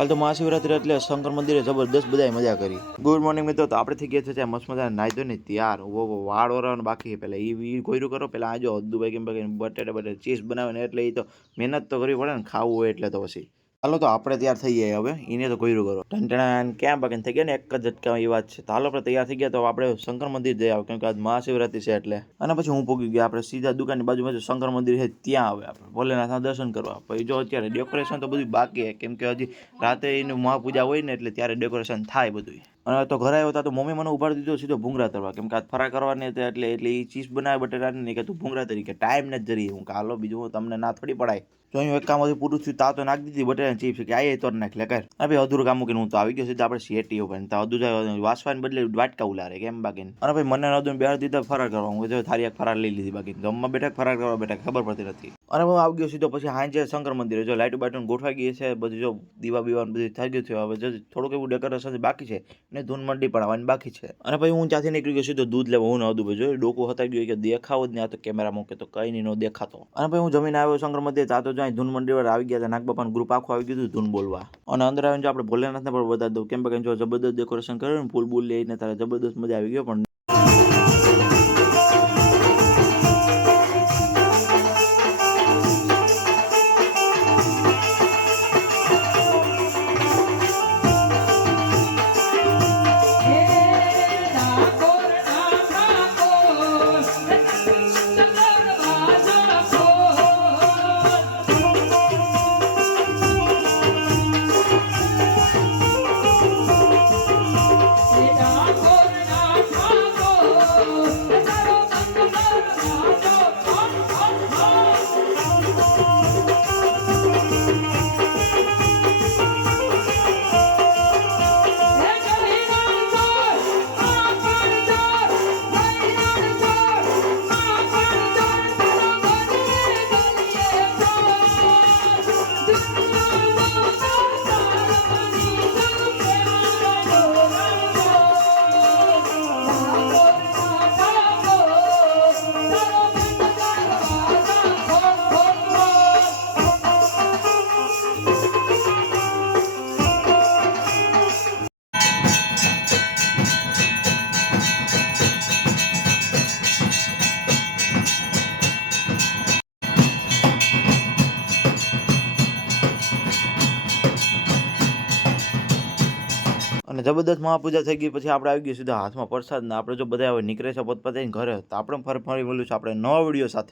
કાલ તો મહાશિવરાત્રી એટલે શંકર મંદિરે જબરદસ્ત બધાએ મજા કરી. ગુડ મોર્નિંગ મિત્રો. તો આપણે થઈ ગયા છે મસ્ત મજા નાહી ધોઈને તૈયાર. વાળ ઓરવાનું બાકી પેલા એ કોયરું કરો. પેલા આજો દુબઈ કેમ બટેટા ચીઝ બનાવે ને એટલે એ તો મહેનત તો કરવી પડે ને, ખાવું હોય એટલે તો પછી હાલો તો આપણે તૈયાર થઈ જાય. હવે એને તો કોયરું કરો ઢંટણા ક્યાં બાકી થઈ ગયા ને, એક જ ઝટકા એ વાત છે. તો હાલો આપણે તૈયાર થઈ ગયા. તો આપણે શંકર મંદિર જઈ આવ, કેમ કે આજ મહાશિવરાત્રી છે એટલે. અને પછી હું પૂગી ગયા. આપણે સીધા દુકાનની બાજુમાં જો શંકર મંદિર છે ત્યાં આવે આપણે ભોલેનાથના દર્શન કરવા. પછી જો અત્યારે ડેકોરેશન તો બધું બાકી છે, કેમ કે હજી રાતે એનું મહાપૂજા હોય ને એટલે ત્યારે ડેકોરેશન થાય બધું. અને તો ઘરે આવ્યો તો મમ્મી મને ઉભાડી દીધો સીધો ભૂંગળા તરવા, કેમ કે આ ફરા કરવાની હતી એટલે એ ચીઝ બનાવે બટેટાની નહીં કે તું ભૂંગળા તરીકે ટાઈમ ને જ જરી. હું હાલો બીજું હું તમને ના થોડી પડાય. જો અહીં એક કામ પૂરું થયું તા તો નાખી દીધી બટેટાની ચીપ્સ કે આ તો નાખ લે કર. હા ભાઈ અધૂરું કામ મૂકીને હું તો આવી ગયો સીધા આપણે શેટીઓ પણ તા અધૂરા વાસવાને બદલે વાટકા ઉલારે કેમ બાકી. અને ભાઈ મને અધૂર બેહાર દીધા ફરાર કરવા. હું જો થારી એક ફરાર લઈ લીધી, બાકી જમવા બેઠા ફરાર કરવા બેઠા ખબર પડતી નથી. અને હું આવી ગયો સીધો પછી હાંજે શંકર મંદિરે. જો લાઈટ બાઈટ ગોઠવાઈ ગઈ છે બધું, જો દીવા બીવા બધું થઈ ગયું છે. હવે જો થોડુંક એવું ડેકોરેશન બાકી છે ને ધૂન મંડી પણ આવવાની બાકી છે. અને પછી હું ત્યાંથી નીકળી ગયો સીધો દૂધ લેવા. હું નહોતું જો ડોકું હતા ગયું કે દેખાવો જ નહીં, આ તો કેમેરા મૂકે તો કઈ નહીં દેખાતો. અને પછી હું જમીને આવ્યો શંકર મંદિર. તા તો જો ધૂન મંડી વાળા આવી ગયા હતા, નાગબાપાનું ગ્રુપ આખું આવી ગયું હતું ધૂન બોલવા. અને અંદર આવીને જો આપણે ભોલેનાથને પણ બતાવી દઉં, કેમ કે જો જબરદસ્ત ડેકોરેશન કર્યું ને ફૂલ બૂલ લઈને તારે જબરદસ્ત મજા આવી ગયો. પણ અને જબરદસ્ત મહાપૂજા થઈ ગઈ. પછી આપણે આવી ગયું સીધા હાથમાં પ્રસાદ ને. આપણે જો બધા હવે નીકળે છે પોતપોતાની ઘરે, તો આપણે ફરી મળ્યું છે આપણે નવા વિડીયો સાથે.